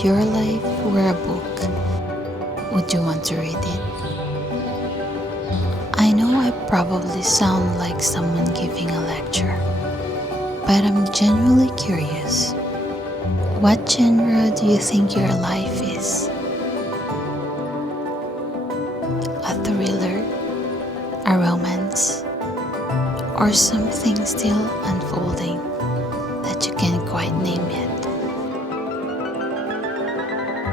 If your life were a book, would you want to read it? I know I probably sound like someone giving a lecture, but I'm genuinely curious. What genre do you think your life is? A thriller, a romance, or something still unfolding that you can't quite name yet?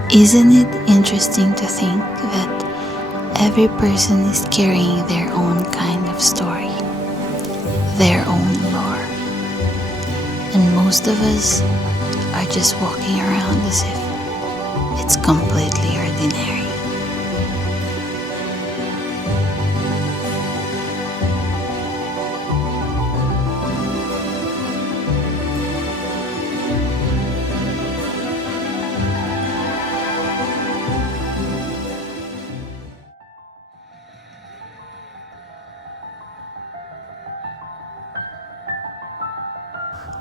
Isn't it interesting to think that every person is carrying their own kind of story, their own lore, and most of us are just walking around as if it's completely ordinary?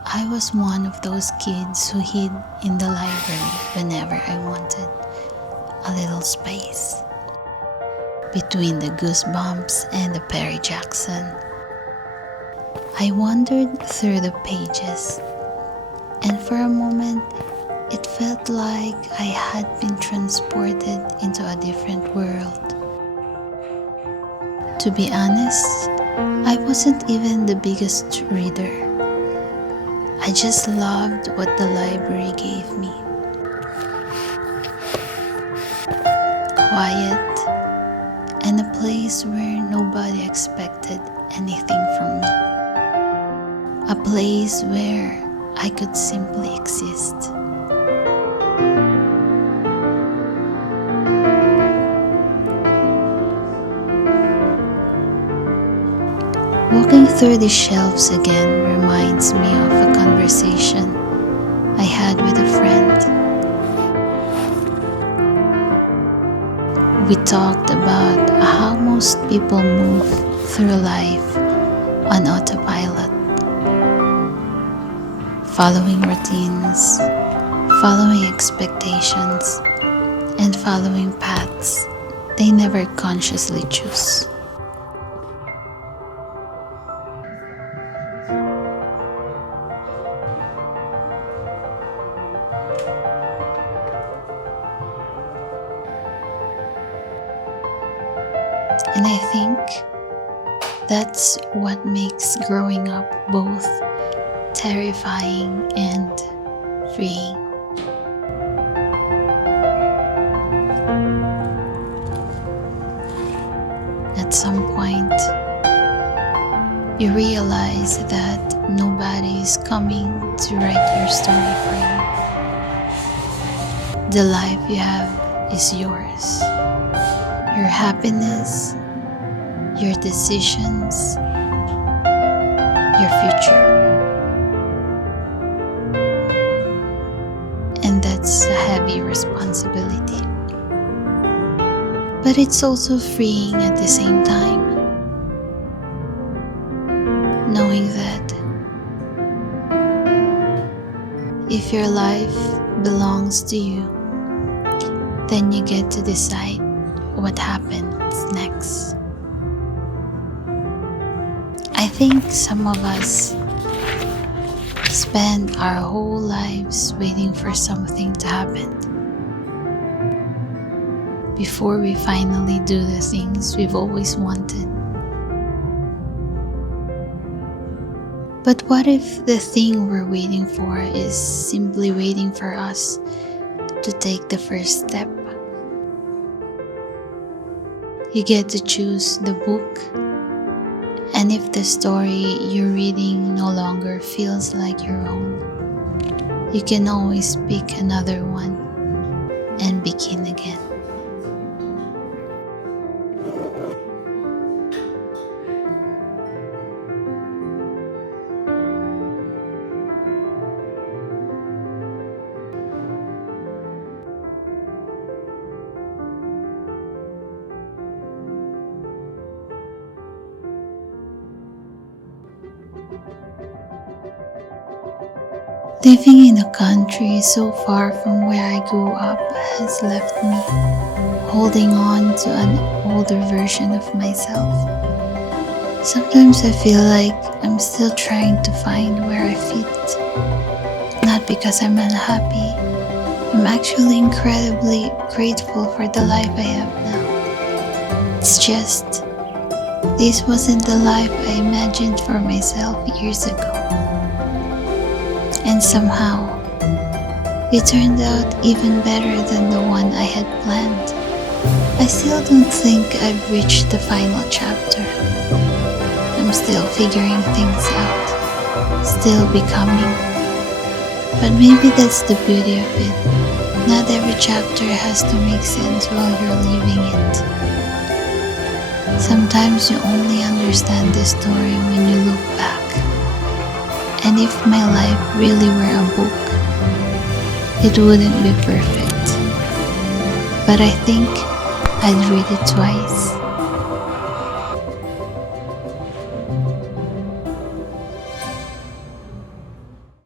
I was one of those kids who hid in the library whenever I wanted a little space between the Goosebumps and the Perry Jackson. I wandered through the pages, and for a moment, it felt like I had been transported into a different world. To be honest, I wasn't even the biggest reader. I just loved what the library gave me. Quiet, and a place where nobody expected anything from me. A place where I could simply exist. Walking through the shelves again reminds me of a conversation I had with a friend. We talked about how most people move through life on autopilot, following routines, following expectations, and following paths they never consciously choose. And I think that's what makes growing up both terrifying and freeing. At some point, you realize that nobody is coming to write your story for you. The life you have is yours. Your happiness, your decisions, your future. And that's a heavy responsibility. But it's also freeing at the same time, knowing that if your life belongs to you, then you get to decide what happens next. I think some of us spend our whole lives waiting for something to happen before we finally do the things we've always wanted. But what if the thing we're waiting for is simply waiting for us to take the first step? You get to choose the book, and if the story you're reading no longer feels like your own, you can always pick another one and begin again. Living in a country so far from where I grew up has left me holding on to an older version of myself. Sometimes I feel like I'm still trying to find where I fit. Not because I'm unhappy, I'm actually incredibly grateful for the life I have now. It's just, this wasn't the life I imagined for myself years ago. And somehow, it turned out even better than the one I had planned. I still don't think I've reached the final chapter. I'm still figuring things out, still becoming. But maybe that's the beauty of it. Not every chapter has to make sense while you're leaving it. Sometimes you only understand the story when you look back. And if my life really were a book, it wouldn't be perfect. But I think I'd read it twice.